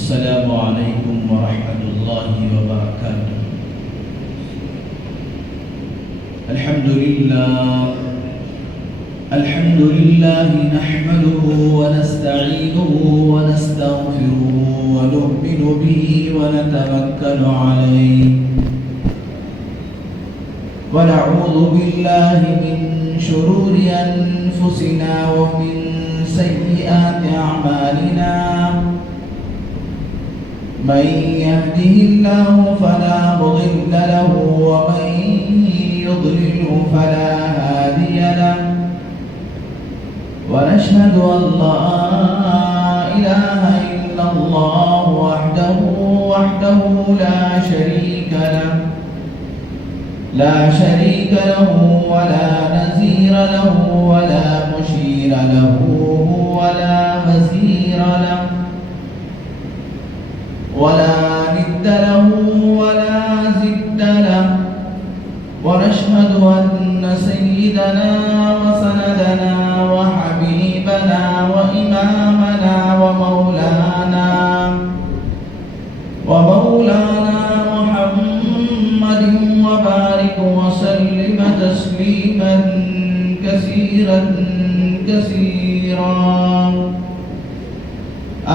السلام عليكم ورحمة الله وبركاته. الحمد لله نحمده ونستعينه ونستغفره ونؤمن به ونتوكل عليه ونعوذ بالله من شرور أنفسنا ومن سيئات أعمالنا. من يهده الله فلا مضل له ومن يضلل فلا هادي له. ونشهد أن لا إله إلا الله وحده لا شريك له ولا نظير له ولا مشير له ولا وزير له ولا ند له ولا زد له. ونشهد أن سيدنا وسندنا وحبيبنا وإمامنا ومولانا محمد وبارك وسلم تسليما كثيرا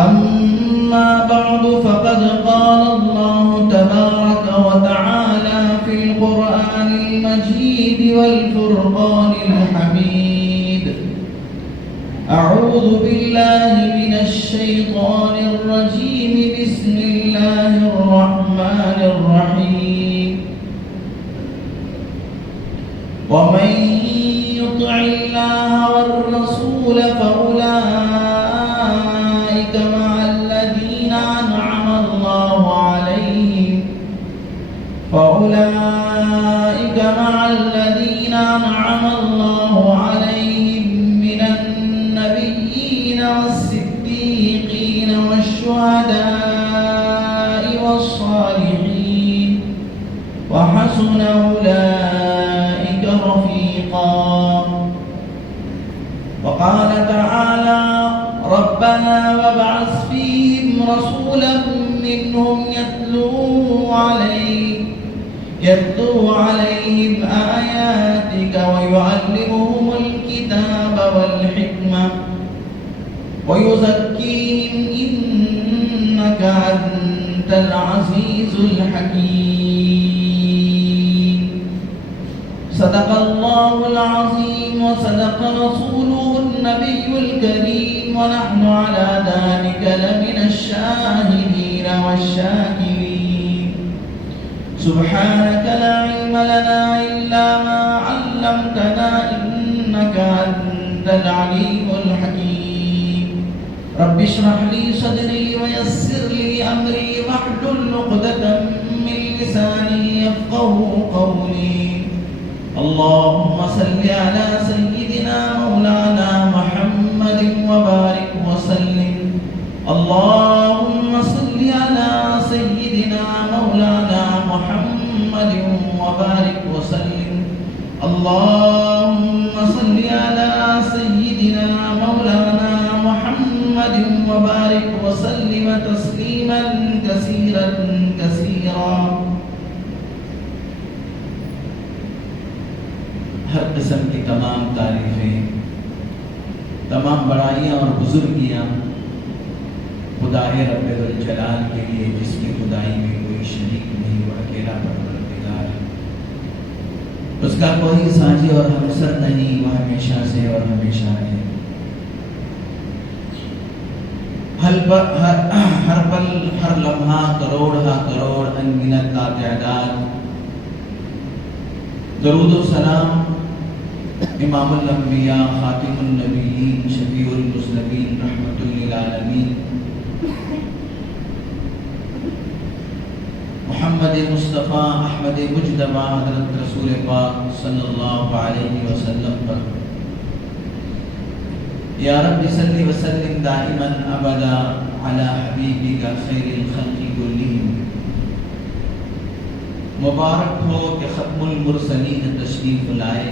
أما بعد فقد قال الله تبارك وتعالى في القرآن المجيد والفرقان الحميد: أعوذ بالله من الشيطان الرجيم. بسم الله الرحمن الرحيم. ومن يطع الله والرسول فأولئك مع الذين أنعم الله عليهم من النبيين والصديقين والشهداء والصالحين وحسن أولئك رفيقا. وقال تعالى: ربنا وابعث فيهم رسولا منهم يتلو عليهم آياتك ويعلمهم الكتاب والحكمة ويزكيهم إنك أنت العزيز الحكيم. صدق الله العظيم وصدق رسوله النبي الكريم، ونحن على ذلك لمن الشاهدين والشاكرين. سبحانك لا علم لنا إلا ما علمتنا إنك أنت العليم الحكيم. رب اشرح لي صدري ويسر لي أمري واحلل عقدة من لساني يفقهوا قولي. اللهم صل على سيدنا مولانا محمد وبارك وسلم. اللهم صل على سيدنا مولانا محمد وبارك وسلم. اللهم صل على سيدنا مولانا محمد وبارك وسلم تسليما كثيرا. ہر قسم کی تمام تعریفیں، تمام بڑائیاں اور بزرگیاں خدا رب الجلال کے لیے، جس کی خدائی میں کوئی شریک نہیں، وہ اکیلا پروردگار ہے، اس کا کوئی ساجی اور ہمسر نہیں، وہ ہمیشہ سے اور ہمیشہ ہے. ہر پل ہر لمحہ کروڑ انگنت کا تعداد درود و سلام امام الانبیاء خاتم النبیین شفیع المذنبین رحمت للعالمین محمد مصطفیٰ احمد مجتبیٰ حضرت رسول پاک صلی اللہ علیہ وسلم پر. یا رب صلی وسلم دائما ابدا علی حبیبک خیر الخلق کلہم. مبارک ہو کہ ختم المرسلین تشریف لائے،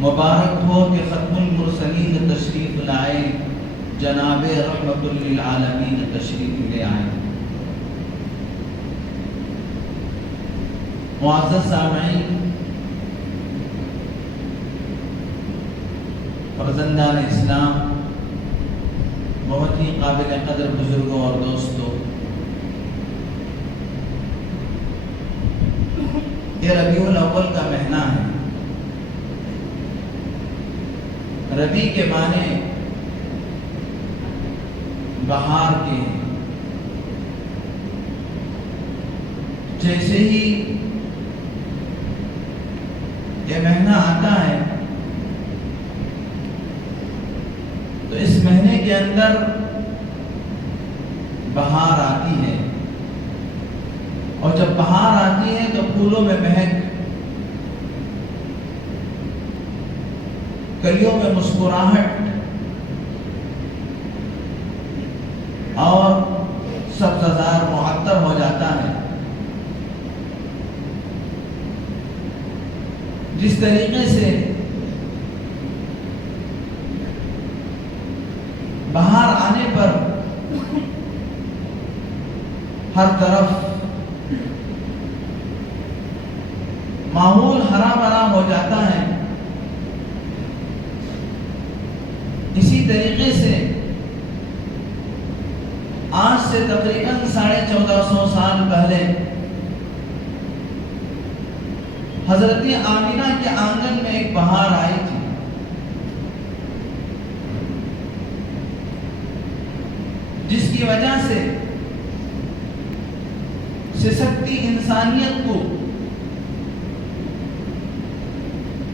مبارک ہو کہ ختم المرسلین تشریف لائے، جناب رحمت للعالمین تشریف لے آئے۔ معزز سامعین، فرزندان اسلام، بہت ہی قابل قدر بزرگوں اور دوستوں، یہ ربیع الاول کا مہینہ ہے۔ ربیع کے معنی بہار کے ہیں۔ جیسے ہی یہ مہینہ آتا ہے تو اس مہینے کے اندر بہار آتی ہے، اور جب بہار آتی ہے تو پھولوں میں مہک، کلیوں میں مسکراہٹ، اور سبززار معطر ہو جاتا ہے۔ جس طریقے سے بہار آنے پر ہر طرف ماحول ہرا بھرا ہو جاتا ہے، اسی طریقے سے آج سے تقریباً 1450 سال پہلے حضرت آمینہ کے آنگن میں ایک بہار آئی تھی۔ جس کی وجہ سے سسکتی انسانیت کو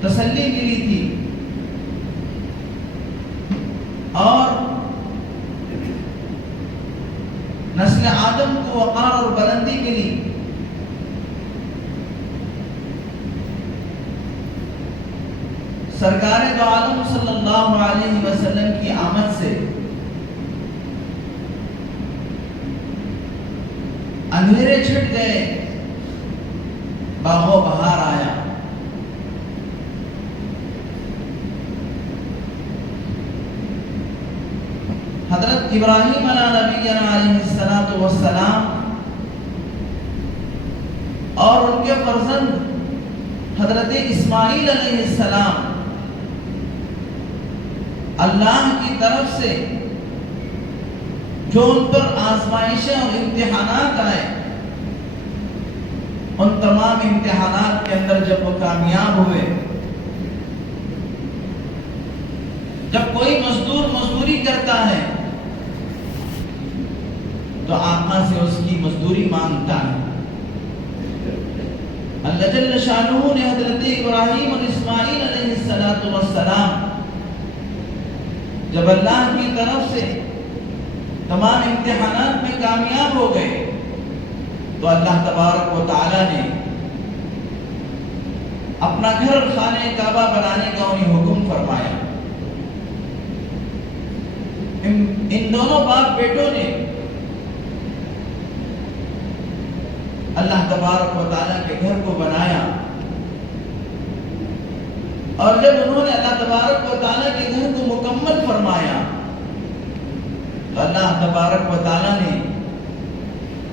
تسلی ملی تھی، اور نسل آدم کو وقار اور بلندی ملی۔ سرکار دو عالم صلی اللہ علیہ وسلم کی آمد سے اندھیرے چھٹ گئے، باغ و بہار آیا۔ حضرت ابراہیم علیہ نبینا علیہ السلام اور ان کے فرزند حضرت اسماعیل علیہ السلام، اللہ کی طرف سے جو ان پر آزمائشیں اور امتحانات آئے، ان تمام امتحانات کے اندر جب وہ کامیاب ہوئے، جب کوئی مزدور مزدوری کرتا ہے تو آقا سے اس کی مزدوری مانگتا ہے۔ اللہ جل شانہ نے حضرت ابراہیم اور اسماعیل علیہ السلام جب اللہ کی طرف سے تمام امتحانات میں کامیاب ہو گئے تو اللہ تبارک و تعالی نے اپنا گھر خانہ کعبہ بنانے کا انہیں حکم فرمایا۔ ان دونوں باپ بیٹوں نے اللہ تبارک و تعالیٰ کے گھر کو بنایا، اور جب انہوں نے اللہ تبارک و تعالیٰ کے گھر کو مکمل فرمایا تو اللہ تبارک و تعالیٰ نے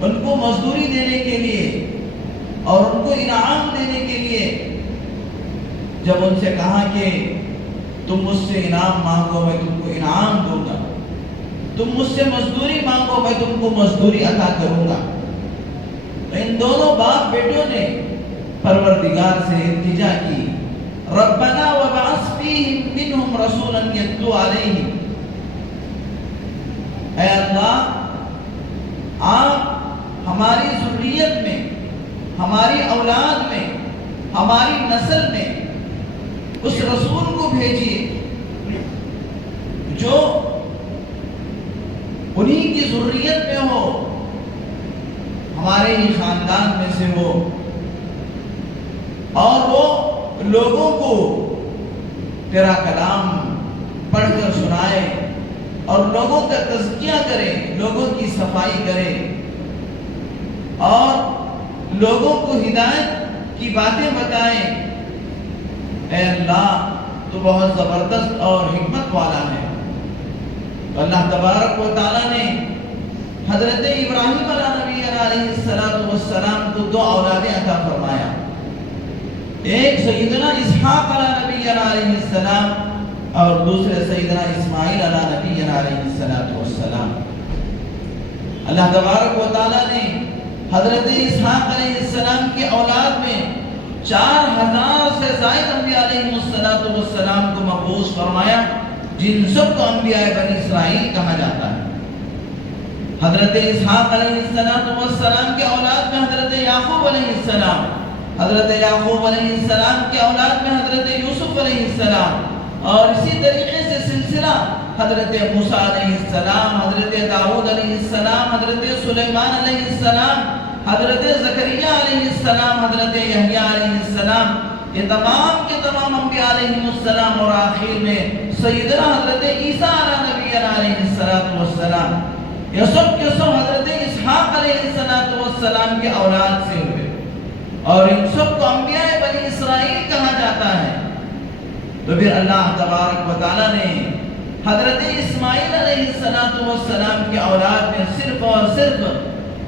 ان کو مزدوری دینے کے لیے اور ان کو انعام دینے کے لیے جب ان سے کہا کہ تم مجھ سے انعام مانگو میں تم کو انعام دوں گا، تم مجھ سے مزدوری مانگو میں تم کو مزدوری عطا کروں گا، تو ان دونوں باپ بیٹوں نے پروردگار سے التجا کی، ربنا وابعث فیہم منہم رسولا یتلو علیہم، اے اللہ آپ ہماری ذریت میں، ہماری اولاد میں، ہماری نسل میں اس رسول کو بھیجیے جو انہی کی ذریت میں ہو، ہمارے ہی خاندان میں سے ہو، اور وہ لوگوں کو تیرا کلام پڑھ کر سنائے اور لوگوں کا تزکیہ کرے، لوگوں کی صفائی کرے اور لوگوں کو ہدایت کی باتیں بتائیں۔ اے اللہ تو بہت زبردست اور حکمت والا ہے۔ اللہ تبارک و تعالیٰ نے حضرت ابراہیم علیہ السلام کو دو اولادیں عطا فرمایا. ایک سیدنا اسحاق علیہ السلام اور دوسرے سیدنا اسماعیل علیہ السلام. اللہ تبارک و تعالیٰ نے حضرت اسحاق علیہ السلام کی اولاد میں 4000 سے زائد انبیاء علیہ السلام کو مبعوث فرمایا، جن سب کو انبیاء بنی اسرائیل کہا جاتا ہے. حضرت اسحاق علیہ السلام کے اولاد میں حضرت یعقوب علیہ السلام، حضرت یعقوب علیہ السلام کے اولاد میں حضرت یوسف علیہ السلام، اور اسی طریقے سے سلسلہ حضرت موسیٰ علیہ السلام، حضرت داؤد علیہ السلام، حضرت سلیمان علیہ السلام، حضرت زکریا علیہ السلام، حضرت یحییٰ علیہ السلام، یہ تمام کے تمام انبیاء علیہ السلام، اور آخر میں سیدنا حضرت عیسیٰ علیہ السلام، یہ سب کے سب حضرت اسحاق علیہ السلام کے اولاد سے ہوئے، اور ان سب کو انبیاء بنی اسرائیل کہا جاتا ہے. تو پھر اللہ تبارک و تعالیٰ نے حضرت اسماعیل علیہ السلام کی اولاد میں صرف اور صرف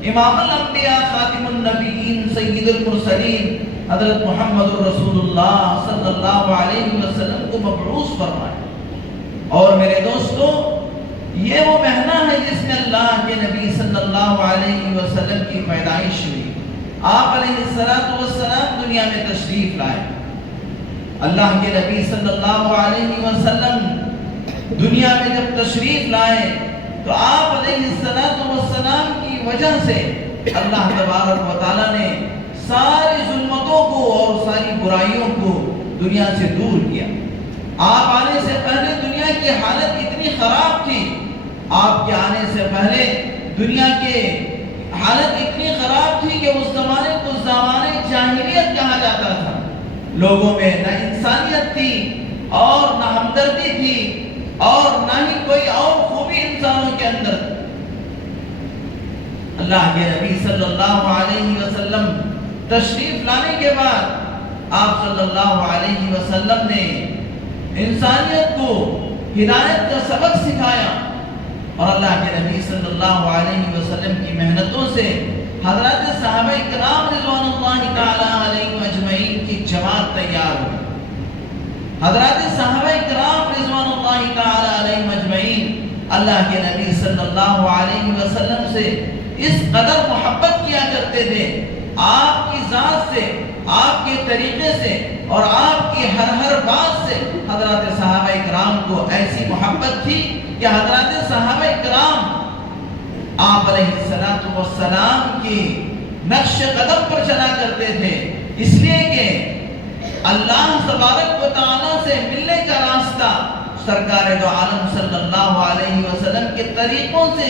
امام الانبیاء خاتم النبیین سید المرسلین حضرت محمد رسول اللہ صلی اللہ علیہ وسلم کو مبعوث فرمایا. اور میرے دوستو، یہ وہ مہینہ ہے جس میں اللہ کے نبی صلی اللہ علیہ وسلم کی پیدائش ہوئی. آپ علیہ السلام دنیا میں تشریف لائے. اللہ کے نبی صلی اللہ علیہ وسلم دنیا میں جب تشریف لائے تو آپ علیہ السلام کی وجہ سے اللہ تبارک و تعالیٰ نے ساری ظلمتوں کو اور ساری برائیوں کو دنیا سے دور کیا. آپ آنے سے پہلے دنیا کی حالت اتنی خراب تھی، آپ کے آنے سے پہلے دنیا کے حالت اتنی خراب تھی کہ اس زمانے کو زمانے جاہلیت کہا جاتا تھا. لوگوں میں نہ انسانیت تھی اور نہ ہمدردی تھی اور نہ ہی کوئی اور خوبی انسانوں کے اندر تھی. اللہ کے نبی صلی اللہ علیہ وسلم تشریف لانے کے بعد آپ صلی اللہ علیہ وسلم نے انسانیت کو ہدایت کا سبق سکھایا، اور اللہ کے نبی صلی اللہ علیہ وسلم کی محنتوں سے حضرات صحابہ اکرام رضوان اللہ تعالی علیہ اجمعین کی جماعت تیار ہوئی. حضرات صحابہ اکرام رضوان اللہ تعالی علیہ اجمعین اللہ کے نبی صلی اللہ علیہ وسلم سے اس قدر محبت کیا کرتے تھے. آپ کی ذات سے، آپ کے طریقے سے اور آپ کی ہر بات سے حضرات صحابہ اکرام کو ایسی محبت تھی کہ حضرات صحابہ اکرام آپ علیہ السلام کی نقش قدم پر چلا کرتے تھے، اس لیے کہ اللہ تبارک و تعالیٰ سے ملنے کا راستہ سرکار دو عالم صلی اللہ علیہ وسلم کے طریقوں سے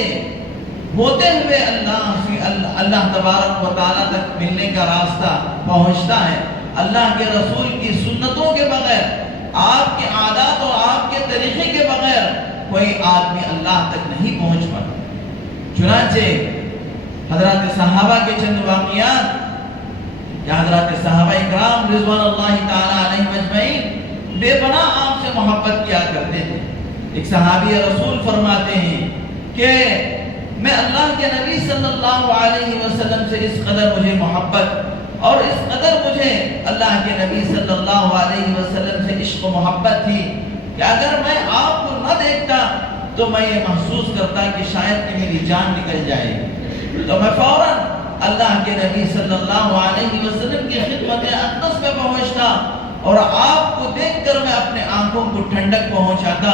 ہوتے ہوئے اللہ تبارک و تعالیٰ تک ملنے کا راستہ پہنچتا ہے. اللہ کے رسول کی سنتوں کے بغیر، آپ کے عادات اور آپ کے طریقے کے بغیر کوئی آدمی اللہ تک نہیں پہنچ پاتا. چنانچہ حضرات صحابہ کے چند واقعات کہ حضرات صحابہ اکرام رضوان اللہ تعالی علیہ اجمعین بے پناہ آپ سے محبت کیا کرتے تھے. ایک صحابی رسول فرماتے ہیں کہ میں اللہ کے نبی صلی اللہ علیہ وسلم سے اس قدر مجھے محبت اور اس قدر مجھے اللہ کے نبی صلی اللہ علیہ وسلم سے عشق و محبت تھی کہ اگر میں آپ کو نہ دیکھتا تو میں یہ محسوس کرتا کہ شاید کہ میری جان نکل جائے. تو میں فوراً اللہ کے نبی صلی اللہ علیہ وسلم کی خدمت اقدس میں پہنچتا اور آپ کو دیکھ کر میں اپنے آنکھوں کو ٹھنڈک پہنچاتا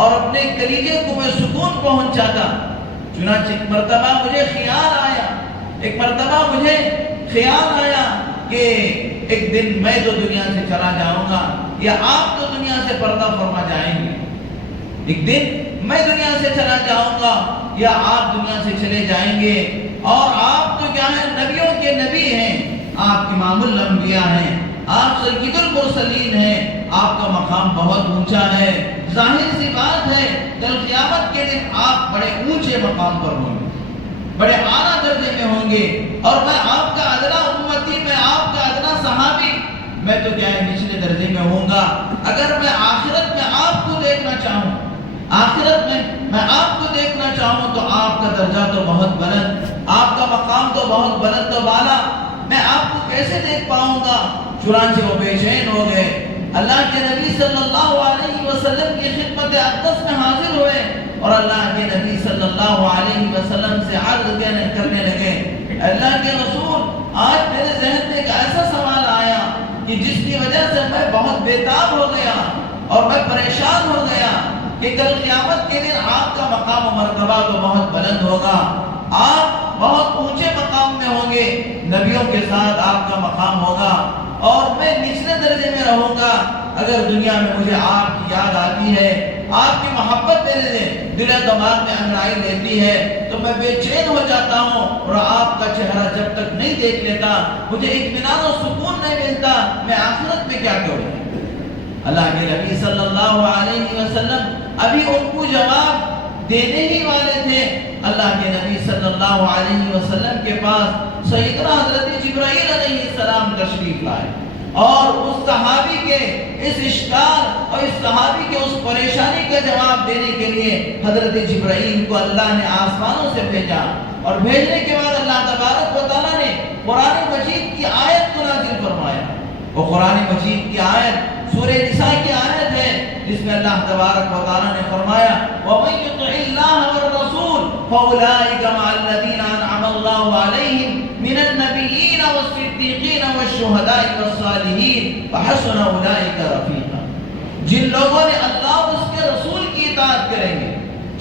اور اپنے کلیجے کو میں سکون پہنچاتا. چنانچہ ایک مرتبہ مجھے خیال آیا کہ ایک دن میں تو دنیا سے چلا جاؤں گا یا آپ تو دنیا سے پردہ فرما جائیں گے. ایک دن میں دنیا سے چلا جاؤں گا یا آپ دنیا سے چلے جائیں گے، اور آپ تو کیا ہیں، نبیوں کے نبی ہیں، آپ امام الانبیاء ہیں، آپ سید المرسلین ہیں، آپ کا مقام بہت اونچا ہے. ظاہر سی بات ہے کل قیامت کے دن آپ بڑے اونچے مقام پر ہوں گے، بڑے اعلیٰ درجے میں ہوں گے، اور میں آپ کا ادنا امتی، میں آپ کا ادنا صحابی، میں تو کیا ہے نچلے درجے میں ہوں گا. اگر میں آخرت میں آپ کو دیکھنا چاہوں، آخرت میں میں آپ کو دیکھنا چاہوں تو آپ کا درجہ تو بہت بلند، آپ کا مقام تو بہت بلند و بالا، میں آپ کو کیسے دیکھ پاؤں گا؟ چنانچہ وہ بے چین ہو گئے، اللہ کے نبی صلی اللہ علیہ وسلم کی خدمت اقدس میں حاضر ہوئے اور اللہ کے نبی صلی اللہ علیہ وسلم سے عرض کرنے لگے، اللہ کے رسول، آج میرے ذہن میں ایک ایسا سوال آیا کہ جس کی وجہ سے میں بہت بےتاب ہو گیا اور میں پریشان ہو گیا کہ کل قیامت کے دن آپ کا مقام و مرتبہ تو بہت بلند ہوگا، آپ بہت اونچے مقام میں ہوں گے، نبیوں کے ساتھ آپ کا مقام ہوگا اور میں نچلے درجے میں رہوں گا۔ اگر دنیا میں مجھے آپ کی یاد آتی ہے، آپ کی محبت میرے دل و دماغ میں انگڑائی لیتی ہے تو میں بے چین ہو جاتا ہوں اور آپ کا چہرہ جب تک نہیں دیکھ لیتا مجھے اطمینان و سکون نہیں ملتا، میں آخرت میں کیا کروں؟ اللہ کے نبی صلی اللہ علیہ وسلم ابھی ان کو جواب دینے ہی والے تھے، اللہ کے نبی صلی اللہ علیہ وسلم کے پاس سیدنا حضرت جبرائیل علیہ السلام تشریف لائے اور اس صحابی کے اس اشکال اور اس صحابی کے اس پریشانی کا جواب دینے کے لیے حضرت جبرائیل کو اللہ نے آسمانوں سے بھیجا، اور بھیجنے کے بعد اللہ تبارک و تعالیٰ نے قرآن مجید کی آیت کو نازل فرمایا۔ وہ قرآن مجید کی آیت سورہ نساء کی آیت ہے جس میں اللہ تبارک و تعالیٰ نے فرمایا وَمَن يُطِعِ اللَّهَ وَالرَّسُولَ فَأُولَٰئِكَ مَعَ الَّذِينَ أَنْعَمَ اللَّهُ عَلَيْهِم مِّنَ النَّبِيِّينَ وَالصِّدِّيقِينَ وَالشُّهَدَاءِ وَالصَّالِحِينَ وَحَسُنَ أُولَٰئِكَ رَفِيقًا۔ جن لوگوں نے اللہ اور اس کے رسول کی اطاعت کریں گے،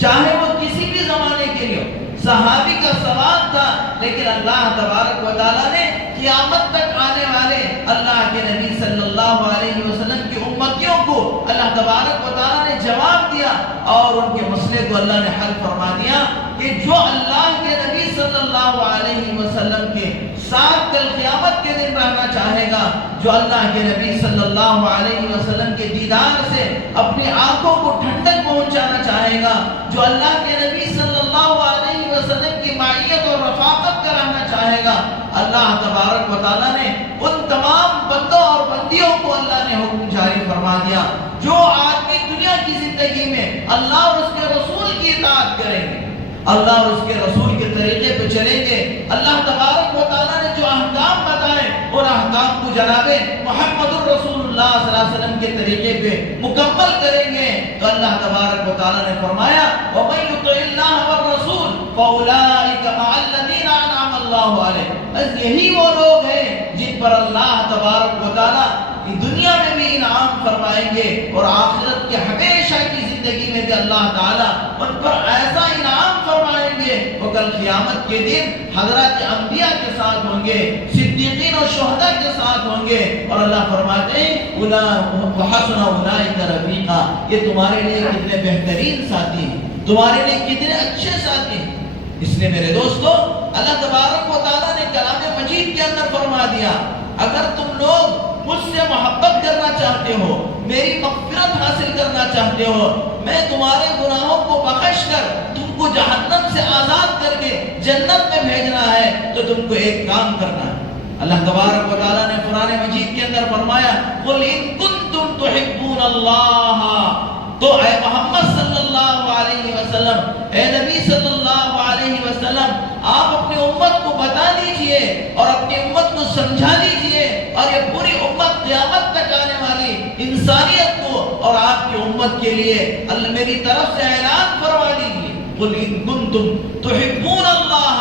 چاہے وہ کسی بھی زمانے کے لیے ہو۔ صحابی کا سوال تھا، لیکن اللہ تبارک و تعالیٰ نے قیامت تک آنے والے اللہ کے نبی صلی اللہ علیہ وسلم کی امتیوں کو اللہ تبارک و تعالیٰ نے جواب دیا اور ان کے مسئلے کو اللہ نے حل فرما دیا کہ جو اللہ کے نبی صلی اللہ علیہ وسلم کے ساتھ کل قیامت کے دن رہنا چاہے گا، جو اللہ کے نبی صلی اللہ علیہ وسلم کے دیدار سے اپنی آنکھوں کو ٹھنڈک پہنچانا چاہے گا، جو اللہ کے نبی صلی اللہ علیہ وسلم کی معیت اور رفاقت کا رہنا چاہے گا، اللہ تبارک و تعالیٰ نے ان تمام بندوں اور بندیوں کو اللہ نے حکم جاری فرما دیا، جو آدمی دنیا کی زندگی میں اللہ اور اس کے رسول کی اطاعت کریں گے، اللہ اور اس کے رسول کے طریقے پہ چلیں گے، اللہ تبارک و تعالیٰ نے جو احکام بتائے اور احکام کو جناب محمد الرسول اللہ صلی اللہ علیہ وسلم کے طریقے پہ مکمل کریں گے، تو اللہ تبارک و تعالیٰ نے فرمایا وَمَن يُطِعِ اللَّهَ وَالرَّسُولَ فَأُولَٰئِكَ مَعَ الَّذِينَ أَنْعَمَ اللَّهُ عَلَيْهِم۔ بس یہی وہ لوگ ہیں جن پر اللہ تبارک و تعالیٰ دنیا میں بھی انعام فرمائیں گے اور آخرت کی ہمیشہ کی زندگی میں بھی اللہ تعالیٰ ان پر ایسا انعام فرمائیں گے، وہ کل قیامت کے دن حضرات انبیاء کے ساتھ ہوں گے، صدیقین اور شہداء کے ساتھ ہوں گے، اور اللہ فرماتے ہیں وَحَسُنَ أُولَٰئِكَ رَفِيقًا، یہ تمہارے لیے کتنے بہترین ساتھی ہیں، تمہارے لیے کتنے اچھے ساتھی ہیں۔ اس لیے میرے دوستو، اللہ تبارک و تعالیٰ نے کلام مجید کے اندر فرما دیا اگر تم لوگ مجھ سے محبت کرنا چاہتے ہو، میری مغفرت حاصل کرنا چاہتے ہو، میں تمہارے گناہوں کو بخش کر تم کو جہنم سے آزاد کر کے جنت میں بھیجنا ہے تو تم کو ایک کام کرنا ہے۔ اللہ تبارک و تعالیٰ نے قرآن مجید کے اندر فرمایا قُلْ إِن كُنتُمْ تُحِبُّونَ اللَّهَ، تو اے محمد صلی اللہ علیہ وسلم، اے نبی صلی اللہ علیہ وسلم، آپ اپنی امت کو بتا دیجئے اور اپنی امت کو سمجھا دیجئے اور یہ پوری امت قیامت تک آنے والی انسانیت کو اور آپ کی امت کے لیے اللہ میری طرف سے اعلان فرما دیجئے قُلْ إِن كُنتُمْ تُحِبُّونَ اللَّهَ،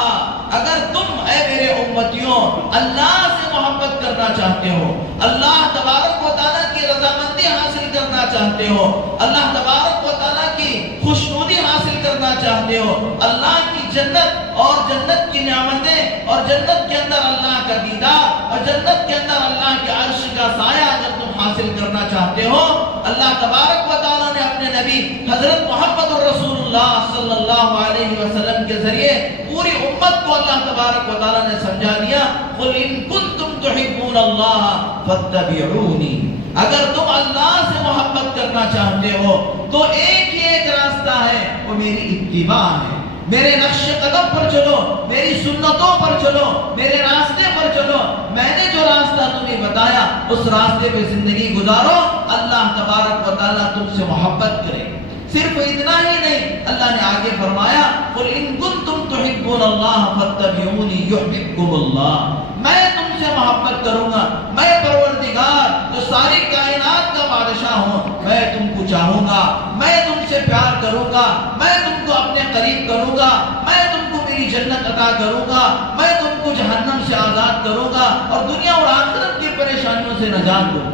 اگر تم اے میرے امتیوں اللہ سے محبت کرنا چاہتے ہو، اللہ تبارک و تعالیٰ کی رضامندی حاصل کرنا چاہتے ہو، اللہ تبارک و تعالیٰ کی خوشنودی حاصل کرنا چاہتے ہو، اللہ کی جنت اور جنت کی نعمتیں اور جنت کے اندر اللہ کا دیدار اور جنت کے اندر اللہ کے عرش کا سایہ اگر تم حاصل کرنا چاہتے ہو، اللہ تبارک و تعالیٰ نے اپنے نبی حضرت محمد الرسول اللہ صلی اللہ علیہ وسلم کے ذریعے پوری امت کو اللہ تبارک و تعالیٰ نے سمجھا دیا قُلْ إِن كُنتُمْ تُحِبُّونَ اللَّهَ فَاتَّبِعُونِي، اگر تم اللہ سے محبت کرنا چاہتے ہو تو ایک ہی ایک راستہ ہے، وہ میری اتباع ہے، میرے نقش قدم پر چلو، میری سنتوں پر چلو، میرے راستے پر چلو، میں نے جو راستہ تمہیں بتایا اس راستے پہ زندگی گزارو، اللہ تبارک و تعالیٰ تم سے محبت کرے۔ صرف اتنا ہی نہیں، اللہ نے آگے فرمایا قل ان کنتم تحبون اللہ فاتبعونی یحببکم اللہ، میں تم سے محبت کروں گا، میں پروردگار جو ساری کائنات کا بادشاہ ہوں، میں تم کو چاہوں گا، میں تم سے پیار کروں گا، میں تم کو اپنے قریب کروں گا، میں تم کو میری جنت عطا کروں گا، میں تم کو جہنم سے آزاد کروں گا اور دنیا اور آخرت کی پریشانیوں سے نجات دوں گا۔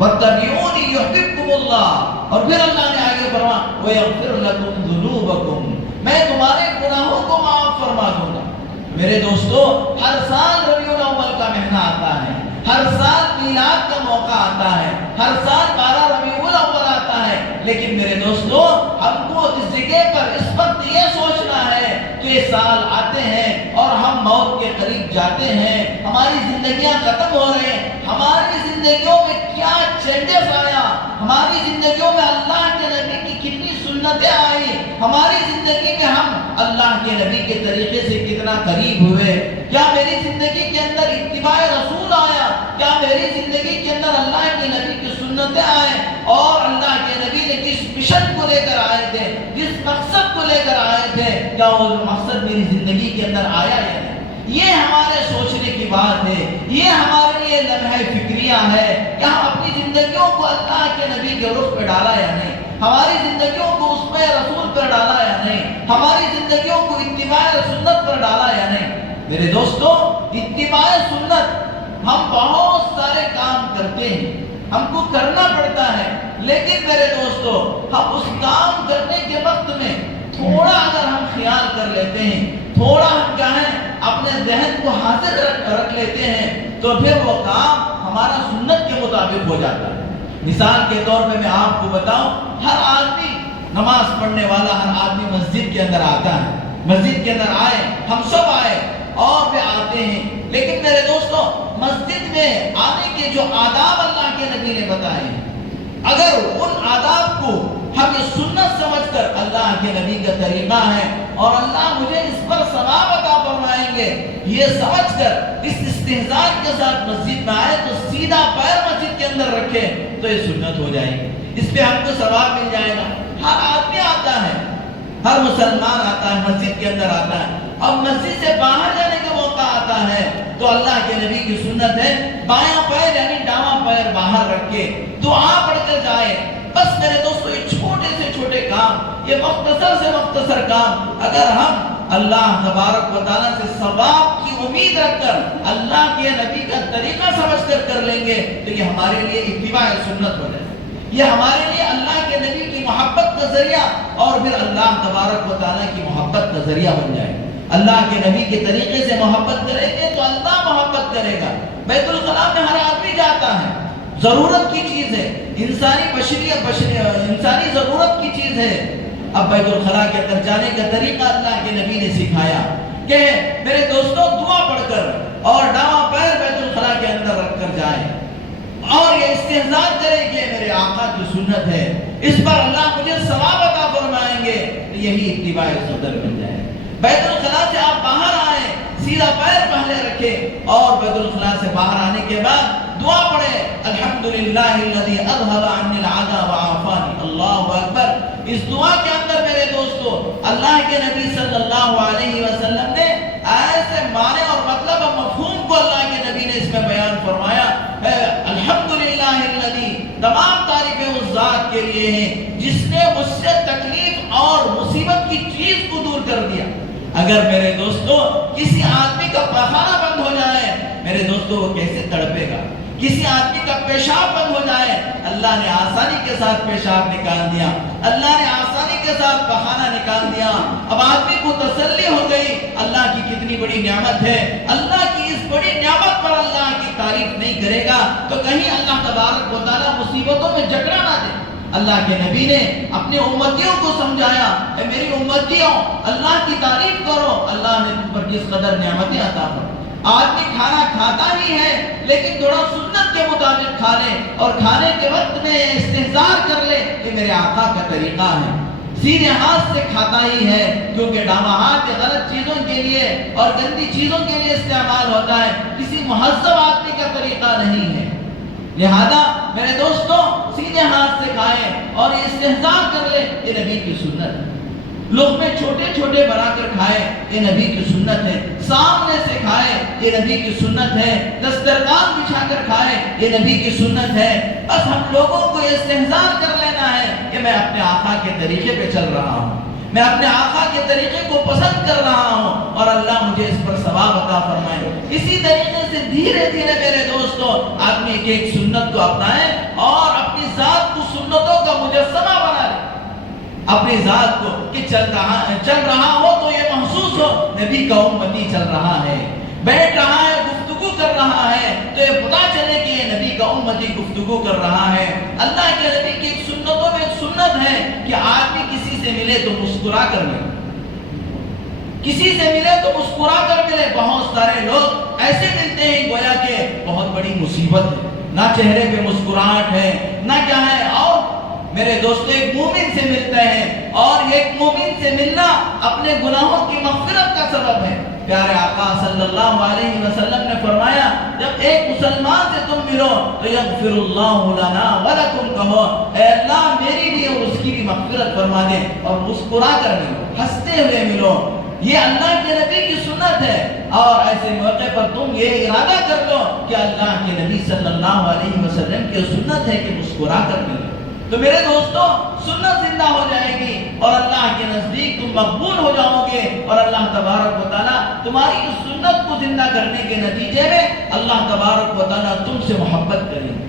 وَاتَّبِعُونِي يُحْبِبْكُمُ اللَّهُ، اور پھر اللہ نے آگے فرمایا وَيَغْفِرْ لَكُمْ ذُنُوبَكُمْ، میں تمہارے گناہوں کو معاف فرما دوں گا۔ میرے دوستو، ہر سال ربیع الاول کا مہینہ آتا ہے، ہر سال میلاد کا موقع آتا ہے، ہر سال 12 ربیع الاول آتا ہے، لیکن میرے دوستو ہم کو اس جگہ پر اس وقت یہ سوچنا ہے کہ سال آتے ہیں اور ہم موت کے قریب جاتے ہیں، ہماری زندگیاں ختم ہو رہے ہیں، ہماری زندگیوں میں کیا چینجز آیا، ہماری زندگیوں میں اللہ کے نبی کی کتنی سنتیں آئی، ہماری زندگی میں ہم اللہ کے نبی کے طریقے سے کتنا قریب ہوئے، کیا میری زندگی کے اندر اتباع رسول آیا، کیا میری زندگی کے اندر اللہ کے نبی کی سنتیں آئے، اور اللہ کے نبی نے کس مشن کو لے کر آئے تھے، جس مقصد کو لے کر آئے تھے، کیا وہ مقصد میری زندگی کے اندر آیا یا نہیں؟ یہ ہمارے سوچنے کی بات ہے، یہ ہمارے لیے لمحہ فکریہ ہے کہ ہم اپنی زندگیوں کو اللہ کے نبی کے رخ پہ ڈالا یا نہیں، ہماری زندگیوں کو اس پہ رسول پر ڈالا یا نہیں، ہماری زندگیوں کو اتباع سنت پر ڈالا یا نہیں۔ میرے دوستو، اتباع سنت ہم بہت سارے کام کرتے ہیں، ہم کو کرنا پڑتا ہے، لیکن میرے دوستو ہم اس کام کرنے کے وقت میں تھوڑا اگر ہم خیال کر لیتے ہیں، تھوڑا ہم کیا ہے اپنے ذہن کو حاضر رکھ لیتے ہیں، تو پھر وہ کام ہمارا سنت کے مطابق ہو جاتا ہے۔ مثال کے طور پہ میں آپ کو بتاؤں، ہر آدمی نماز پڑھنے والا، ہر آدمی مسجد کے اندر آتا ہے، مسجد کے اندر آئے، ہم سب آئے اور بھی آتے ہیں، لیکن میرے دوستو مسجد میں آنے کے جو آداب اللہ کے نبی نے بتائے ہیں، اگر ان آداب کو ہم یہ سنت سمجھ کر اللہ کے نبی کا طریقہ ہے اور اللہ مجھے اس پر ثواب عطا فرمائیں گے، یہ سمجھ کر اس استحضار کے ساتھ مسجد میں آئے تو سیدھا پیر مسجد کے اندر رکھے تو یہ سنت ہو جائے گی، اس پہ ہم کو ثواب مل جائے گا۔ ہر آدمی آتا ہے، ہر مسلمان آتا ہے، مسجد کے اندر آتا ہے، اب مسجد سے باہر جانے کا موقع آتا ہے تو اللہ کے نبی کی سنت ہے بایاں پیر یعنی داواں پیر باہر رکھ کے دعا پڑھ کر جائے۔ بس میرے دوستو یہ چھوٹے سے چھوٹے کام، یہ مختصر سے مختصر کام اگر ہم اللہ تبارک و تعالیٰ سے ثواب کی امید رکھ کر اللہ کے نبی کا طریقہ سمجھ کر لیں گے تو یہ ہمارے لیے اتباع سنت ہو جائے، یہ ہمارے لیے اللہ کے نبی کی محبت کا ذریعہ اور پھر اللہ تبارک و تعالیٰ کی محبت کا ذریعہ بن جائے۔ اللہ کے نبی کے طریقے سے محبت کریں گے تو اللہ محبت کرے گا۔ بیت الخلاء میں ہر آدمی جاتا ہے، ضرورت کی چیز ہے، انسانی ضرورت کی چیز ہے۔ اب بیت الخلاء کے اندر جانے کا طریقہ اللہ کے نبی نے سکھایا کہ میرے دوستوں دعا پڑھ کر اور داواں پیر بیت الخلاء کے اندر رکھ کر جائیں اور یہ استحضار کریں کہ میرے آقا کی سنت ہے، اس پر اللہ مجھے ثواب عطا فرمائیں گے، یہی اتباع سنت بن جائے۔ بیت الخلاء سے آپ باہر آئیں، سیدھا پیر پہلے رکھیں اور بیت الخلاء سے باہر آنے کے بعد دعا پڑھیں الحمدللہ الذی اذھب عنی العذا وعافانی، اللہ اکبر۔ اس دعا کے اندر میرے دوستو اللہ کے نبی صلی اللہ علیہ وسلم نے ایسے معنی اور مطلب اور مفہوم کو اللہ کے نبی نے اس میں بیان فرمایا الحمدللہ الذی، تمام تعریفیں اس ذات کے لیے ہیں جس نے مجھ سے تکلیف اور مصیبت کی چیز کو دور کر دیا۔ اگر میرے دوستو کسی آدمی کا پخانہ بند ہو جائے، میرے دوستو وہ کیسے تڑپے گا؟ کسی آدمی کا پیشاب بند ہو جائے، اللہ نے آسانی کے ساتھ پیشاب نکال دیا، اللہ نے آسانی کے ساتھ پخانہ نکال دیا، اب آدمی کو تسلی ہو گئی۔ اللہ کی کتنی بڑی نعمت ہے، اللہ کی اس بڑی نعمت پر اللہ کی تعریف نہیں کرے گا تو کہیں اللہ تبارک و تعالیٰ مصیبتوں میں جکڑا نہ دے۔ اللہ کے نبی نے اپنے امتیوں کو سمجھایا، اے میری امتیوں اللہ کی تعریف کرو، اللہ نے تم پر کس قدر نعمتیں عطا فرمائیں۔ آدمی کھانا کھاتا ہی ہے لیکن تھوڑا سنت کے مطابق کھا لے اور کھانے کے وقت میں استحضار کر لے کہ میرے آقا کا طریقہ ہے، سیدھے ہاتھ سے کھاتا ہی ہے، کیونکہ ڈاما ہاتھ غلط چیزوں کے لیے اور گندی چیزوں کے لیے استعمال ہوتا ہے، کسی مہذب آدمی کا طریقہ نہیں ہے۔ لہذا میرے دوستوں سیدھے ہاتھ سے کھائیں اور استحضاء کر لیں، یہ نبی کی سنت ہے۔ لقمے چھوٹے چھوٹے بنا کر کھائے، یہ نبی کی سنت ہے۔ سامنے سے کھائے، یہ نبی کی سنت ہے۔ دسترخوان بچھا کر کھائے، یہ نبی کی سنت ہے۔ بس ہم لوگوں کو یہ استحضاء کر لینا ہے کہ میں اپنے آقا کے طریقے پہ چل رہا ہوں، میں اپنے آقا کے طریقے کو پسند کر رہا ہوں اور اللہ مجھے اس پر ثواب عطا فرمائے۔ اسی طریقے سے دھیرے دھیرے میرے دوستوں آدمی ایک ایک سنت کو اپنائے اور اپنی ذات کو سنتوں کا مجسمہ بنا لے، اپنی ذات کو کہ چل رہا ہو تو یہ محسوس ہو نبی کا امتی چل رہا ہے، بیٹھ رہا ہے گفتگو کر رہا ہے تو یہ پتا چلے کہ یہ نبی کا امتی گفتگو کر رہا ہے۔ اللہ کے نبی کی ایک سنتوں میں ایک سنت ہے کہ آدمی کسی سے ملے تو مسکرا کر ملے، کسی سے ملے تو مسکرا کر ملے۔ بہت سارے لوگ ایسے ملتے ہیں گویا کہ بہت بڑی مصیبت ہے، نہ چہرے پہ مسکراہٹ ہے نہ کیا ہے۔ اور میرے دوستو ایک مومن سے ملتے ہیں اور ایک مومن سے ملنا اپنے گناہوں کی مغفرت کا سبب ہے۔ پیارے آقا صلی اللہ علیہ وسلم نے فرمایا جب ایک مسلمان سے تم ملو تو یغفر اللہ لنا ولکم کہو، اے اللہ میری بھی اور اس کی بھی مغفرت فرما دے، اور مسکرا کر ملو، ہنستے ہوئے ملو۔ یہ اللہ کے نبی کی سنت ہے اور ایسے موقع پر تم یہ ارادہ کر لو کہ اللہ کے نبی صلی اللہ علیہ وسلم کی سنت ہے کہ مسکرا کر ملو، تو میرے دوستو سنت زندہ ہو جائے گی اور اللہ کے نزدیک تم مقبول ہو جاؤ گے، اور اللہ تبارک و تعالیٰ تمہاری اس سنت کو زندہ کرنے کے نتیجے میں اللہ تبارک و تعالیٰ تم سے محبت کریں گے۔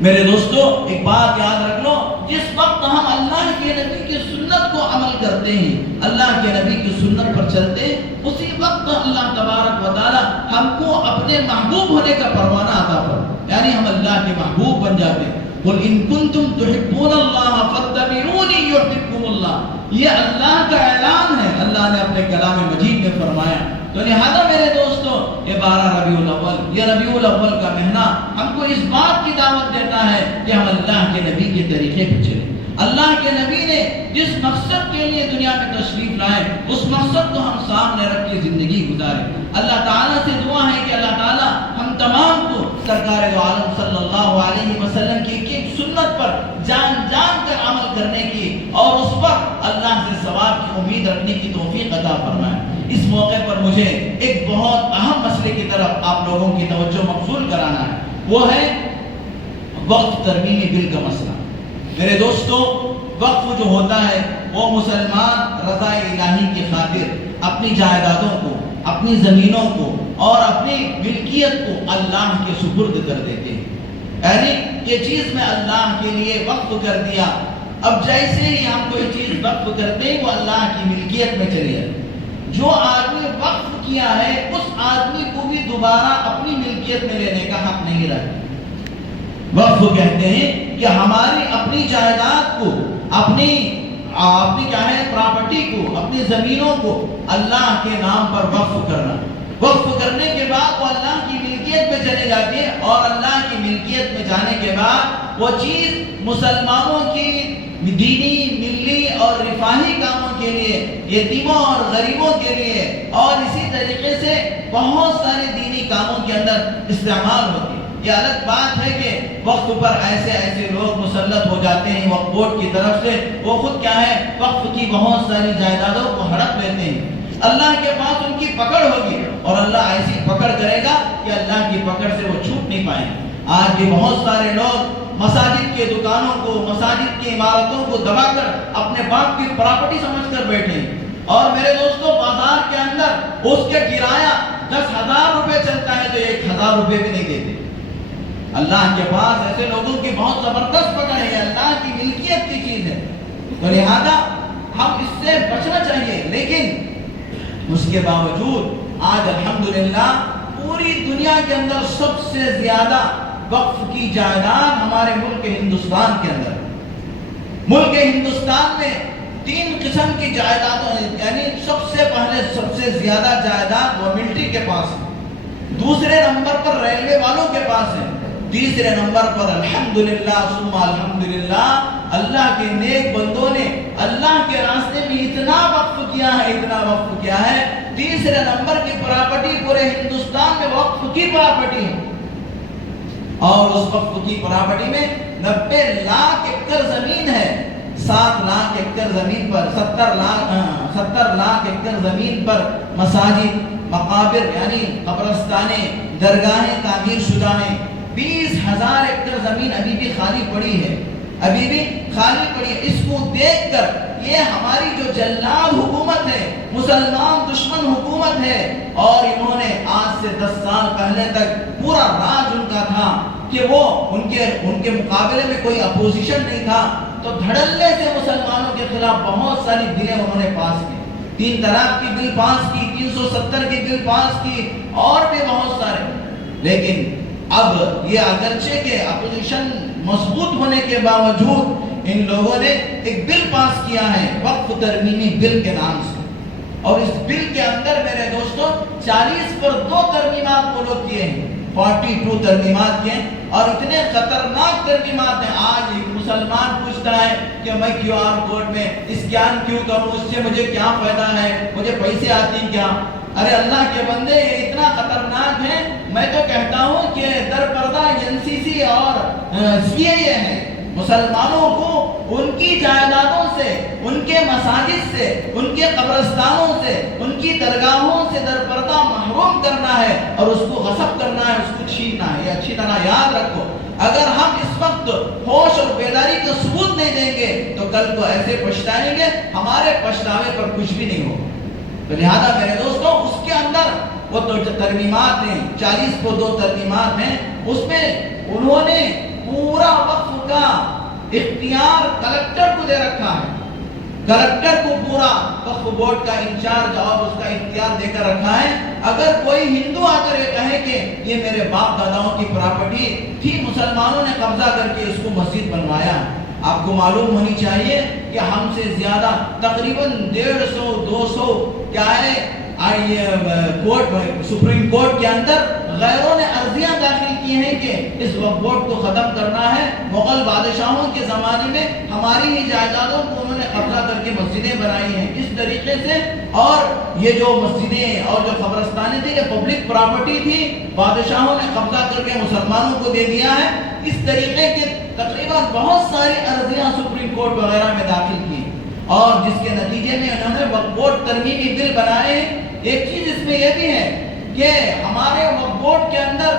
میرے دوستو ایک بات یاد رکھ لو، جس وقت ہم اللہ کے نبی کی سنت کو عمل کرتے ہیں، اللہ کے نبی کی سنت پر چلتے ہیں، اسی وقت اللہ تبارک و تعالیٰ ہم کو اپنے محبوب ہونے کا پروانہ عطا فرماتا ہے، یعنی ہم اللہ کے محبوب بن جاتے ہیں۔ قل ان کنتم تحبون اللہ فاتبعونی یحببکم اللہ، یہ اللہ کا اعلان ہے، اللہ نے اپنے کلام مجید میں فرمایا۔ تو لہذا میرے دوستو یہ 12 ربیع الاول، یہ ربیع الاول کا مہینہ ہم کو اس بات کی دعوت دیتا ہے کہ ہم اللہ کے نبی کے طریقے پہ چلیں۔ اللہ کے نبی نے جس مقصد کے لیے دنیا میں تشریف لائے اس مقصد کو ہم سامنے رکھ کے زندگی گزاریں۔ اللہ تعالیٰ سے دعا ہے کہ اللہ تعالیٰ ہم تمام کو سرکار دو عالم صلی اللہ علیہ وسلم کی ایک سنت پر جان کر عمل کرنے کی اور اس پر اللہ سے ثواب کی امید رکھنے کی توفیق عطا فرمائے۔ اس موقع پر مجھے ایک بہت اہم مسئلے کی طرف آپ لوگوں کی توجہ مبذول کرانا ہے، وہ ہے وقف ترمیمی بل کا مسئلہ۔ میرے دوستو وقف جو ہوتا ہے وہ مسلمان رضا الہی کی خاطر اپنی جائیدادوں کو، اپنی زمینوں کو اور اپنی ملکیت کو اللہ کے سپرد کر دیتے ہیں، یعنی یہ چیز میں اللہ کے لیے وقف کر دیا۔ اب جیسے ہی ہم کوئی چیز وقف کرتے ہیں وہ اللہ کی ملکیت میں چلی جاتی ہے۔ جو آدمی وقف کیا ہے اس آدمی کو بھی دوبارہ اپنی ملکیت میں لینے کا حق نہیں رہتا۔ وقف کہتے ہیں کہ ہماری اپنی جائیداد کو، اپنی کیا ہے پراپرٹی کو، اپنی زمینوں کو اللہ کے نام پر وقف کرنا۔ وقف کرنے کے بعد وہ اللہ کی ملکیت میں چلے جاتے ہیں اور اللہ کی ملکیت میں جانے کے بعد وہ چیز مسلمانوں کی دینی، ملی اور رفاہی کاموں کے لیے، یتیموں اور غریبوں کے لیے اور اسی طریقے سے بہت سارے دینی کاموں کے اندر استعمال ہوتی ہے۔ یہ الگ بات ہے کہ وقف پر ایسے لوگ مسلط ہو جاتے ہیں وقف بورڈ کی طرف سے، وہ خود کیا ہے وقف کی بہت ساری جائیدادوں کو ہڑپ لیتے ہیں۔ اللہ کے پاس ان کی پکڑ ہوگی اور اللہ ایسی پکڑ کرے گا کہ اللہ کی پکڑ سے وہ چھوٹ نہیں پائیں گے۔ آج بھی بہت سارے لوگ مساجد کے دکانوں کو، مساجد کی عمارتوں کو دبا کر اپنے باپ کی پراپرٹی سمجھ کر بیٹھے ہیں، اور میرے دوستوں بازار کے اندر اس کے کرایہ 10,000 روپے چلتا ہے تو 1,000 روپے بھی نہیں دیتے۔ اللہ کے پاس ایسے لوگوں کی بہت زبردست پکڑ ہے، اللہ کی ملکیت کی چیز ہے، تو لہذا ہم اس سے بچنا چاہیے۔ لیکن اس کے باوجود آج الحمدللہ پوری دنیا کے اندر سب سے زیادہ وقف کی جائیداد ہمارے ملک ہندوستان کے اندر، ملک ہندوستان میں 3 قسم کی جائیدادوں، یعنی سب سے پہلے سب سے زیادہ جائیداد وہ ملٹری کے پاس ہے، دوسرے نمبر پر ریلوے والوں کے پاس ہے، تیسرے نمبر پر الحمدللہ ثم الحمدللہ اللہ کے نیک بندوں نے اللہ کے راستے میں اتنا وقف کیا ہے، تیسرے نمبر کی پراپرٹی پورے ہندوستان میں وقف کی پراپرٹی ہے۔ اور اس وقت کی پراپرٹی میں 90 لاکھ ایکڑ زمین ہے. 7 لاکھ ایکڑ زمین پر 70 لاکھ ایکڑ زمین پر مساجد، مقابر یعنی قبرستانیں، درگاہیں تعمیر شدہ ہیں. 20,000 ایکڑ زمین ابھی بھی خالی پڑی ہے، ابھی بھی خالی پڑی ہے. اس کو دیکھ کر یہ ہماری جو جلاد حکومت ہے، مسلمان دشمن حکومت ہے، اور انہوں نے آج سے 10 سال پہلے تک پورا راج ان کا تھا کہ وہ ان کے مقابلے میں کوئی اپوزیشن نہیں تھا، تو دھڑلے سے مسلمانوں کے خلاف بہت ساری بلیں انہوں نے پاس کی. 3 طلاق کی بل پاس کی، 370 کی بل پاس کی، اور بھی بہت سارے. لیکن اب یہ اگرچہ کہ اپوزیشن مضبوط ہونے کے باوجود ان لوگوں نے ایک بل پاس کیا ہے وقف ترمیمی بل کے نام سے، اور اس بل کے اندر میرے دوستوں 40 پر 2 ترمیمات وہ لوگ کیے ہیں، 42 ترمیمات کیے ہیں، اور اتنے خطرناک ترمیمات ہیں. آج ایک مسلمان پوچھتا ہے کہ میں QR کوڈ میں اسکین کیوں کروں، اس سے مجھے کیا فائدہ ہے، مجھے پیسے آتی کیا؟ ارے اللہ کے بندے، یہ اتنا خطرناک ہے. میں تو کہتا ہوں کہ در پردہ NCC اور CIA ہے مسلمانوں کو ان کی جائیدادوں سے، ان کے مساجد سے، ان کے قبرستانوں سے، ان کی درگاہوں سے در پردہ محروم کرنا ہے، اور اس کو غصب کرنا ہے، اس کو چھیننا ہے. یہ اچھی طرح یاد رکھو. اگر ہم اس وقت ہوش اور بیداری کا ثبوت نہیں دیں گے تو کل کو ایسے پچھتائیں گے، ہمارے پچھتاوے پر کچھ بھی نہیں ہوگا. تو لہذا میرے دوستوں اس کے اندر وہ تو ترمیمات ہیں، 40 کو 2 ترمیمات ہیں. اس میں انہوں نے پورا وقف کا اختیار کلکٹر کو دے رکھا ہے. کلکٹر کو پورا وقف بورڈ کا انچارج اور اس کا اختیار دے کر رکھا ہے. اگر کوئی ہندو آ کر یہ کہے کہ یہ میرے باپ داداؤں کی پراپرٹی تھی، مسلمانوں نے قبضہ کر کے اس کو مسجد بنوایا. آپ کو معلوم ہونی چاہیے کہ ہم سے زیادہ تقریباً 150-200 کیا ہے سپریم کورٹ کے اندر غیروں نے عرضیاں داخل کی ہیں کہ اس وقف بورڈ کو ختم کرنا ہے. مغل بادشاہوں کے زمانے میں ہماری ہی جائیدادوں کو انہوں نے قبضہ کر کے مسجدیں بنائی ہیں اس طریقے سے. اور یہ جو مسجدیں اور جو قبرستانیں تھیں یہ پبلک پراپرٹی تھی، بادشاہوں نے قبضہ کر کے مسلمانوں کو دے دیا ہے. اس طریقے کے تقریباً بہت ساری عرضیاں سپریم کورٹ وغیرہ میں داخل کی، اور جس کے نتیجے میں انہوں نے وقف بورڈ ترمیمی بل بنائے. ایک چیز اس میں یہ بھی ہے کہ ہمارے وقف بورڈ کے اندر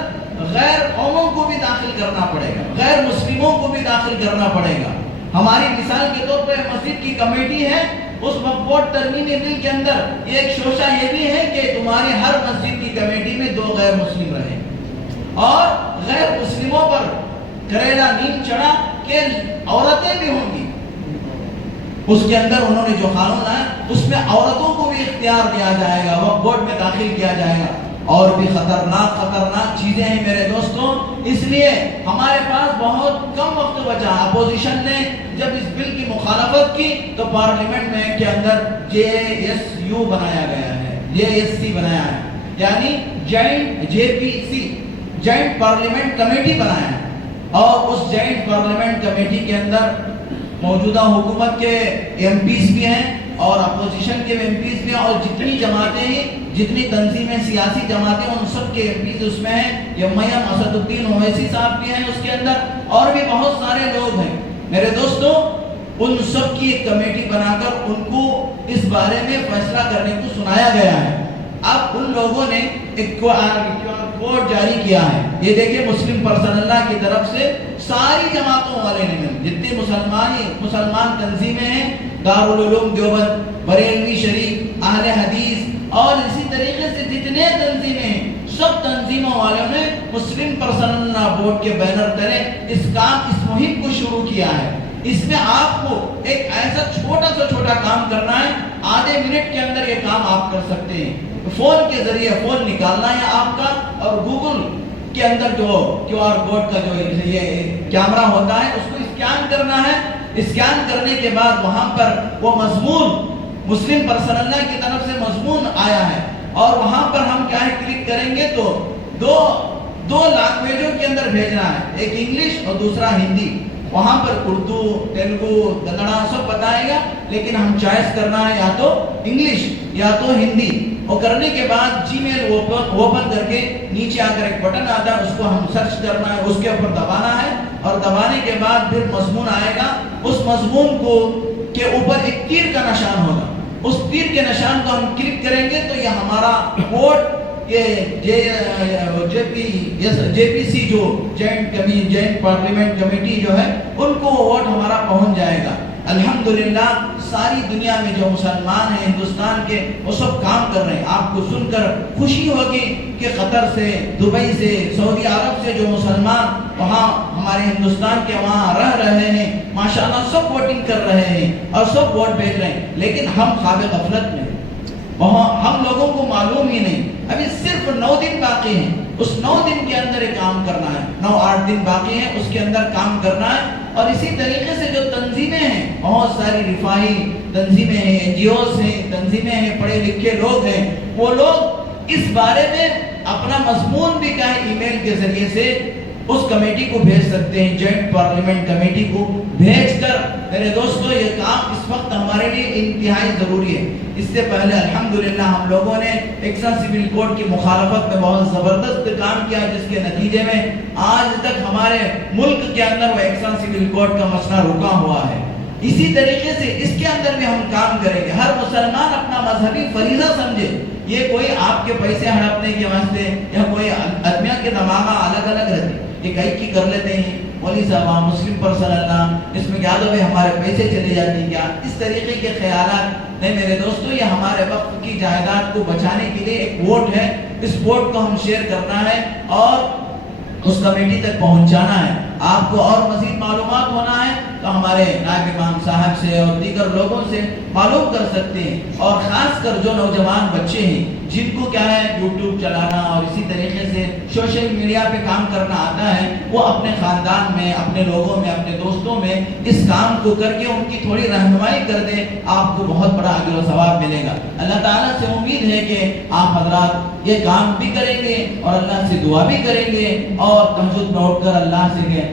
غیر قوموں کو بھی داخل کرنا پڑے گا، غیر مسلموں کو بھی داخل کرنا پڑے گا. ہماری مثال کے طور پر مسجد کی کمیٹی ہے، اس وقف بورڈ ترمیمی بل کے اندر ایک شوشہ یہ بھی ہے کہ تمہاری ہر مسجد کی کمیٹی میں 2 غیر مسلم رہیں، اور غیر مسلموں پر کریلا نیم چڑھا کہ عورتیں بھی ہوں گی. اس کے اندر انہوں نے جو قانون لایا اس میں عورتوں کو بھی اختیار دیا جائے گا، وقف بورڈ میں داخل کیا جائے گا. اور بھی خطرناک چیزیں ہیں میرے دوستوں. اس لیے ہمارے پاس بہت کم وقت بچا. اپوزیشن نے جب اس بل کی مخالفت کی تو پارلیمنٹ میں کے اندر JSU بنایا گیا ہے، JSC بنایا ہے، یعنی JPC جوائنٹ پارلیمنٹ کمیٹی بنایا ہے. اور اس جوائنٹ پارلیمنٹ کمیٹی کے اندر موجودہ حکومت کے MPs بھی ہیں اور اپوزیشن کے MPs بھی ہیں، اور جتنی جماعتیں ہیں، جتنی تنظیمیں سیاسی جماعتیں ان سب کے MPs اس میں ہیں. یمیم اسد الدین اویسی صاحب بھی ہیں اس کے اندر، اور بھی بہت سارے لوگ ہیں. میرے دوستوں ان سب کی ایک کمیٹی بنا کر ان کو اس بارے میں فیصلہ کرنے کو سنایا گیا ہے. اب ان لوگوں نے ایک کوڈ جاری کیا ہے. یہ دیکھیں مسلم پرسنل لا کی طرف سے ساری جماعتوں والے نے مل، جتنے مسلمان تنظیمیں ہیں، دارالعلوم دیوبند، بریلوی شریف، اہل حدیث، اور اسی طریقے سے جتنے تنظیمیں ہیں، سب تنظیموں والوں نے مسلم پرسنل لا بورڈ کے بینر تلے اس مہم کو شروع کیا ہے. اس میں آپ کو ایک ایسا چھوٹا کام کرنا ہے، آدھے منٹ کے اندر یہ کام آپ کر سکتے ہیں. فون کے ذریعے فون نکالنا ہے آپ کا، اور گوگل کے اندر جو QR کوڈ کا جو یہ کیمرہ ہوتا ہے اس کو اسکین کرنا ہے. اسکین کرنے کے بعد وہاں پر وہ مضمون مسلم پرسنل لا کی طرف سے مضمون آیا ہے، اور وہاں پر ہم کیا ہے کلک کریں گے تو دو لینگویجوں کے اندر بھیجنا ہے، ایک انگلش اور دوسرا ہندی. وہاں پر اردو، تیلگو، کنڑا سب بتائے گا، لیکن ہم چوائس کرنا ہے یا تو انگلش یا تو ہندی. اور کرنے کے بعد جی میل اوپن کر کے نیچے آ کر ایک بٹن آتا ہے، اس کو ہم سرچ کرنا ہے، اس کے اوپر دبانا ہے، اور دبانے کے بعد پھر مضمون آئے گا. اس مضمون کو کے اوپر ایک تیر کا نشان ہوگا. اس تیر کے نشان کو ہم کلک کریں گے تو یہ ہمارا ووٹ، یہ جے پی سی جو جوائنٹ پارلیمنٹ کمیٹی جو ہے، ان کو ووٹ ہمارا پہنچ جائے گا. الحمدللہ ساری دنیا میں جو مسلمان ہیں ہندوستان کے، وہ سب کام کر رہے ہیں. آپ کو سن کر خوشی ہوگی کہ قطر سے، دبئی سے، سعودی عرب سے جو مسلمان وہاں ہمارے ہندوستان کے وہاں رہ رہے ہیں، ماشاءاللہ سب ووٹنگ کر رہے ہیں اور سب ووٹ بھیج رہے ہیں. لیکن ہم خواب غفلت میں، وہاں ہم لوگوں کو معلوم ہی نہیں. ابھی صرف 9 دن باقی ہیں. اس 9 دن کے اندر یہ کام کرنا ہے. 9-8 دن باقی ہیں، اس کے اندر کام کرنا ہے. اور اسی طریقے سے جو تنظیمیں ہیں، بہت ساری رفاہی تنظیمیں ہیں، NGOs ہیں، تنظیمیں ہیں، پڑھے لکھے لوگ ہیں، وہ لوگ اس بارے میں اپنا مضمون بھی کیا ہے ای میل کے ذریعے سے اس کمیٹی کو بھیج سکتے ہیں. جوائنٹ پارلیمنٹ کمیٹی کو بھیج کر، میرے دوستو یہ کام اس وقت ہمارے لیے انتہائی ضروری ہے. اس سے پہلے الحمدللہ ہم لوگوں نے ایکسا سول کوڈ کی مخالفت میں بہت زبردست کام کیا، جس کے نتیجے میں آج تک ہمارے ملک کے اندر وہ ایکسا سول کوڈ کا مسئلہ رکا ہوا ہے. اسی طریقے سے اس کے اندر بھی ہم کام کریں گے. ہر مسلمان اپنا مذہبی فریضہ سمجھے. یہ کوئی آپ کے پیسے ہڑپنے کے واسطے یا کوئی آدمیوں کے دماغ الگ الگ رہتے، ایک ایک کی کر لیتے ہیں. مولوی صاحب مسلم پرسن اللہ، اس میں کیا دو ہمارے پیسے چلے جاتے ہیں کیا، اس طریقے کے خیالات نہیں. میرے دوستو یہ ہمارے وقت کی جائیداد کو بچانے کے لیے ایک ووٹ ہے. اس ووٹ کو ہم شیئر کرنا ہے اور اس کمیٹی تک پہنچانا ہے. آپ کو اور مزید معلومات ہونا ہے تو ہمارے نائب امام صاحب سے اور دیگر لوگوں سے معلوم کر سکتے ہیں. اور خاص کر جو نوجوان بچے ہیں جن کو کیا ہے یوٹیوب چلانا اور اسی طریقے سے سوشل میڈیا پہ کام کرنا آتا ہے، وہ اپنے خاندان میں، اپنے لوگوں میں، اپنے دوستوں میں اس کام کو کر کے ان کی تھوڑی رہنمائی کر دیں. آپ کو بہت بڑا اجر و ثواب ملے گا. اللہ تعالیٰ سے امید ہے کہ آپ حضرات یہ کام بھی کریں گے اور اللہ سے دعا بھی کریں گے اور تہجد میں اٹھ کر اللہ سے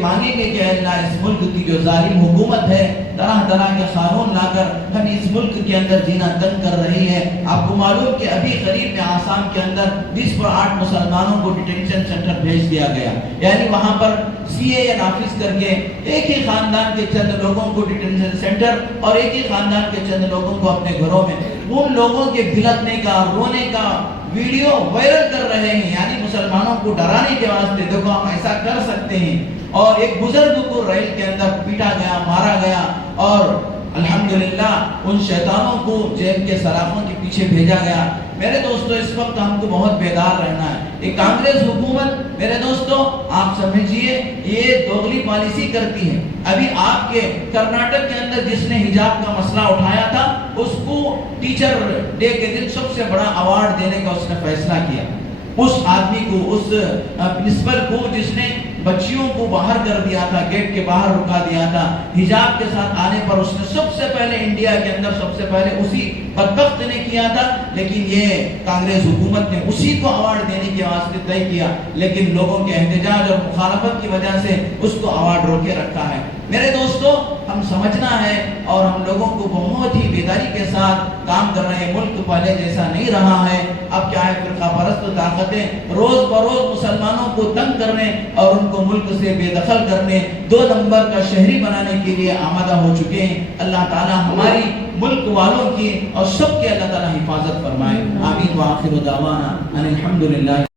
مانگیں گے کہ اللہ اس ملک کی جو ظالم حکومت ہے، طرح طرح کے قانون لا کر ہمیں اس ملک کے اندر جینا تنگ کر رہی ہے. آپ کو معلوم کہ ابھی قریب میں آسام کے اندر 20 پر 8 مسلمانوں کو ڈیٹینشن سینٹر بھیج دیا گیا. یعنی وہاں پر CAA نافذ کر کے ایک ہی خاندان کے چند لوگوں کو ڈیٹینشن سینٹر اور ایک ہی خاندان کے چند لوگوں کو اپنے گھروں میں، ان لوگوں کے بھلکنے کا، رونے کا ویڈیو وائرل کر رہے ہیں. یعنی مسلمانوں کو ڈرانے کے واسطے دیکھو ہم ایسا کر سکتے ہیں. اور ایک بزرگ کو ریل کے اندر پیٹا گیا، مارا گیا، اور الحمدللہ ان شیطانوں کو جیل کے سلاخوں کے پیچھے بھیجا گیا. میرے دوستو اس وقت ہم کو بہت بیدار رہنا ہے. ایک کانگریس حکومت میرے دوستو آپ سمجھیے یہ دوغلی پالیسی کرتی ہے. ابھی آپ کے کرناٹک کے اندر جس نے حجاب کا مسئلہ اٹھایا تھا، اس کو ٹیچر ڈے کے دن سب سے بڑا ایوارڈ دینے کا اس نے فیصلہ کیا. اس آدمی کو، اس پرنسپل کو جس نے بچیوں کو باہر کر دیا تھا، گیٹ کے باہر رکا دیا تھا حجاب کے ساتھ آنے پر، اس نے سب سے پہلے انڈیا کے اندر سب سے پہلے اسی بدبخت نے کیا تھا. لیکن یہ کانگریس حکومت نے اسی کو ایوارڈ دینے کے واسطے طے کیا، لیکن لوگوں کے احتجاج اور مخالفت کی وجہ سے اس کو ایوارڈ روکے رکھا ہے. میرے دوستو ہم سمجھنا ہے اور ہم لوگوں کو بہت ہی بیداری کے ساتھ کام کر رہے ہیں. ملک پہلے جیسا نہیں رہا ہے. اب کیا ہے فرقہ پرست طاقتیں روز بروز مسلمانوں کو تنگ کرنے اور ان کو ملک سے بے دخل کرنے، 2 نمبر کا شہری بنانے کے لیے آمادہ ہو چکے ہیں. اللہ تعالی ہماری ملک والوں کی اور سب کے اللہ تعالی حفاظت فرمائے. آمین. وآخر دعوانا ان الحمدللہ.